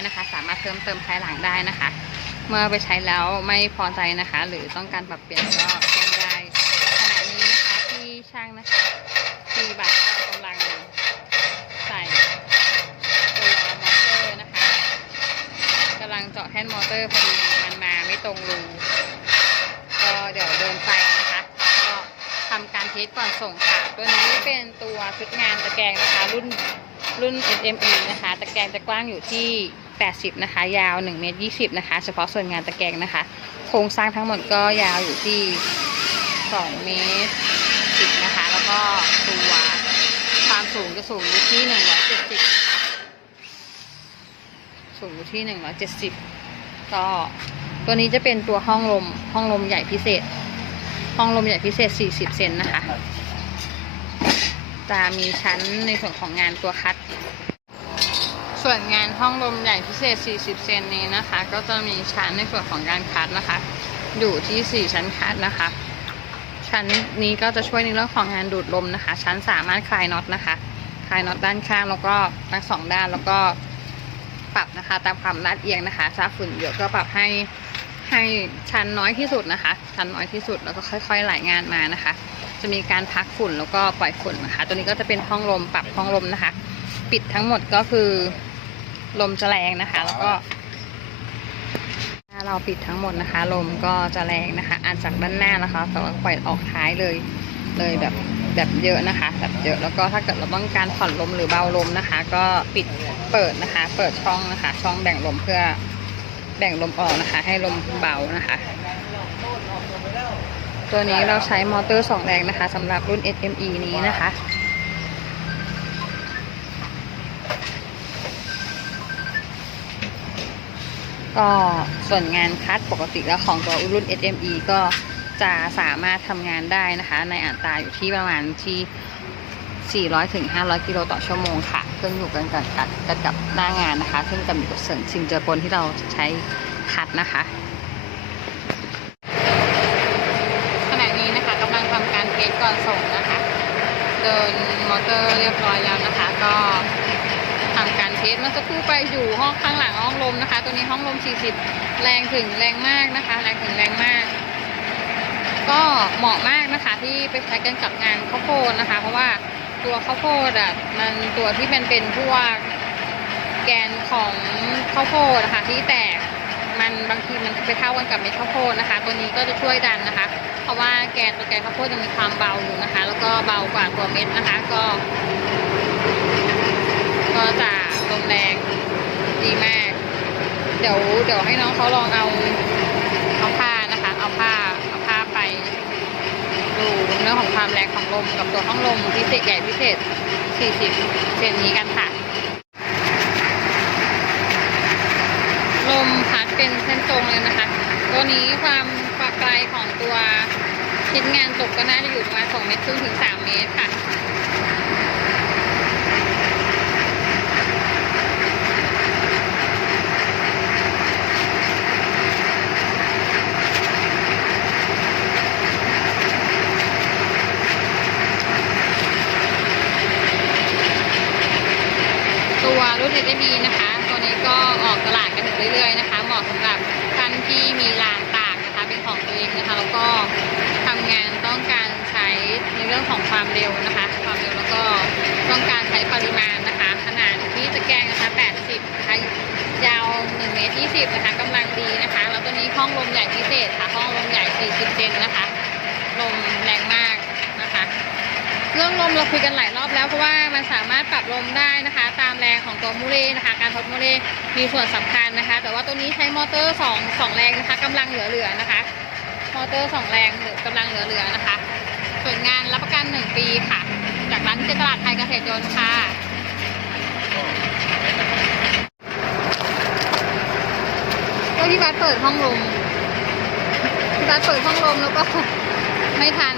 นกันได้นะคะ สามารถเพิ่มเติมภายหลังได้นะคะ เมื่อไปใช้แล้วไม่พอใจนะคะ หรือต้องการปรับเปลี่ยนก็แจ้งได้ขณะนี้นะคะที่ช่างนะคะที่บางก็กำลังใส่ตัวมอเตอร์นะคะกำลังเจาะแท่นมอเตอร์พอดีมันมาไม่ตรงรูก็เดี๋ยวเดินไปนะคะก็ทำการเทสก่อนส่งค่ะ ตัวนี้เป็นตัวชุดงานตะแกรงนะคะรุ่นรุ่น SME นะคะ ตะแกรงจะกว้างอยู่ที่ 80 นะคะ ยาว1เมตร20 นะคะ เฉพาะส่วนงานตะแกรงนะคะ โครงสร้างทั้งหมดก็ยาวอยู่ที่2เมตร10นะคะ แล้วก็ตัวความสูงจะสูงอยู่ที่ 170นะคะสูงอยู่ที่ 170 ก็ตัวนี้จะเป็นตัวห้องลม ห้องลมใหญ่พิเศษ ห้องลมใหญ่พิเศษ 40 เซนนะคะ จะมีชั้นในส่วนของงานตัวคัด ส่วนงานห้องลมใหญ่พิเศษ 40 เซนนี้นะคะ ก็จะมีชั้นในส่วนของการคัดนะคะ อยู่ที่ 4 ชั้นคัดนะคะ ชั้นนี้ก็จะช่วยในเรื่องของงานดูดลมนะคะ ชั้นสามารถคลายน็อตนะคะ คลายน็อตด้านข้างแล้วก็ทั้งสองด้านแล้วก็ปรับนะคะ ตามความลาดเอียงนะคะถ้าฝุ่นเยอะก็ปรับให้ให้ชั้นน้อยที่สุดนะคะ ชั้นน้อยที่สุดแล้วก็ค่อยๆไหลงานมานะคะ จะมีการพักฝุ่นแล้วก็ปล่อยฝุ่นนะคะ ตัวนี้ก็จะเป็นห้องลมปรับห้องลมนะคะ ปิดทั้งหมดก็คือ ลมจะแรงนะคะ แล้วก็ถ้าเราปิดทั้งหมดนะคะ ลมก็จะแรงนะคะอาจจากด้านหน้านะคะแต่ว่าปล่อยออกท้ายเลย เลยแบบแบบเยอะนะคะ แบบเยอะแล้วก็ถ้าเกิดเราต้องการผ่อนลมหรือเบาลมนะคะ ก็ปิดเปิดนะคะ เปิดช่องนะคะ ช่องแบ่งลมเพื่อแบ่งลมออกนะคะ ให้ลมเบานะคะ ตัวนี้เราใช้มอเตอร์สองแรงนะคะสำหรับรุ่น SME นี้นะคะ ก็ส่วนงานคัดปกติแล้วของตัวรุ่น SME ก็จะสามารถทำงานได้นะคะ ในอัตราอยู่ที่ประมาณที่ 400ถึง500 กิโลต่อชั่วโมงค่ะขึ้นอยู่กันกับกับกับกับหน้างานนะคะซึ่งจะมีกับสิ่งเจอปนที่เราใช้คัดนะคะขณะนี้นะคะกำลังทำการเทสก่อนส่งนะคะ เดินมอเตอร์เรียบร้อยแล้วนะคะ ก็ เมื่อสักครู่ไปอยู่ห้องข้างหลังห้องลมนะคะ ตัวนี้ห้องลม 40 แรงถึงแรงมากนะคะ แรงถึงแรงมาก ก็เหมาะมากนะคะที่ไปใช้กันกับงานข้าวโพดนะคะ เพราะว่าตัวข้าวโพดอะมันตัวที่มันเป็นพวกแกนของข้าวโพดนะคะที่แตกมันบางทีมันไปเท่ากันกับเม็ดข้าวโพดนะคะ ตัวนี้ก็จะช่วยดันนะคะ เพราะว่าแกนตัวแกนข้าวโพดยังมีความเบาอยู่นะคะ แล้วก็เบากว่าตัวเม็ดนะคะ ก็ ก็จะ ลมแรงดีมาก เดี๋ยวเดี๋ยวให้น้องเขาลองเอาเอาผ้านะคะ เอาผ้าเอาผ้าไปดูเรื่องของความแรงของลมกับตัวห้องลมพิเศษใหญ่พิเศษ 40 เซนนี้กันค่ะ ลมพัดเป็นเส้นตรงเลยนะคะ ตัวนี้ความความไกลของตัวชิ้นงานตกก็น่าจะอยู่ประมาณ2เมตรครึ่งถึง 3 เมตรค่ะ ตัวรุ่น SMB นะคะ ตัวนี้ก็ออกตลาดกันถึงเรื่อยๆนะคะ เหมาะสำหรับท่านที่มีลานตากนะคะ เป็นของตัวเองนะคะ แล้วก็ทำงานต้องการใช้ในเรื่องของความเร็วนะคะ ความเร็วแล้วก็ต้องการใช้ปริมาณนะคะ ขนาดที่ตะแกรงนะคะ 80 นะคะ ยาว1เมตร20 นะคะกำลังดีนะคะ แล้วตัวนี้ห้องลมใหญ่พิเศษค่ะ ห้องลมใหญ่ 40 เซนนะคะ ลมแรงมากนะคะ เรื่องลมเราคุยกันหลายรอบ แล้วเพราะว่ามันสามารถปรับลมได้นะคะ ตามแรงของตัวมูเล่นะคะ การทดมูเล่มีส่วนสำคัญนะคะ แต่ว่าตัวนี้ใช้มอเตอร์2 2แรงนะคะกำลังเหลือๆนะคะ มอเตอร์ 2 แรงหรือกำลังเหลือๆนะคะ ส่วนงานรับประกัน 1 ปีค่ะ จากร้านเจตลาดไทยเกษตรยนต์ค่ะก็ที่บัสเปิดห้องลมที่บัสเปิดห้องลมแล้วก็ไม่ทัน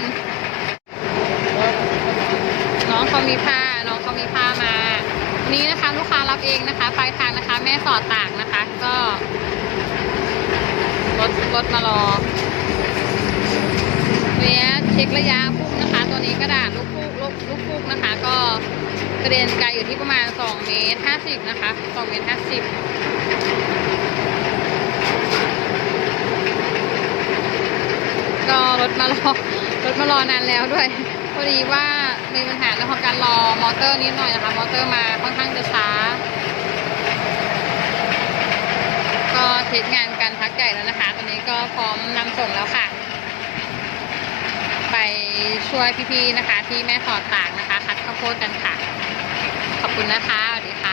องเขามีผ้าน้องเขามีผ้ามาวันนี้นะคะลูกค้ารับเองนะคะปลายทางนะคะ แม่สอดตากนะคะ ก็รถรถมารอเนี้ยเช็คระยะพุ่งนะคะ ตัวนี้กระดาษลูกพุ่งลูกลูกพุ่งนะคะ ก็ประเด็นไกลอยู่ที่ประมาณ2เมตร50นะคะ2เมตร50ก็รถมารอรถมารอนานแล้วด้วยพอดีว่า มีปัญหาเรื่องของการรอมอเตอร์นิดหน่อยนะคะ มอเตอร์มาค่อนข้างจะช้า ก็เทสงานกันพักใหญ่แล้วนะคะ ตอนนี้ก็พร้อมนำส่งแล้วค่ะ ไปช่วยพี่ๆนะคะ ที่แม่สอดตากนะคะ คัดข้าวโพดกันค่ะ ขอบคุณนะคะ สวัสดีค่ะ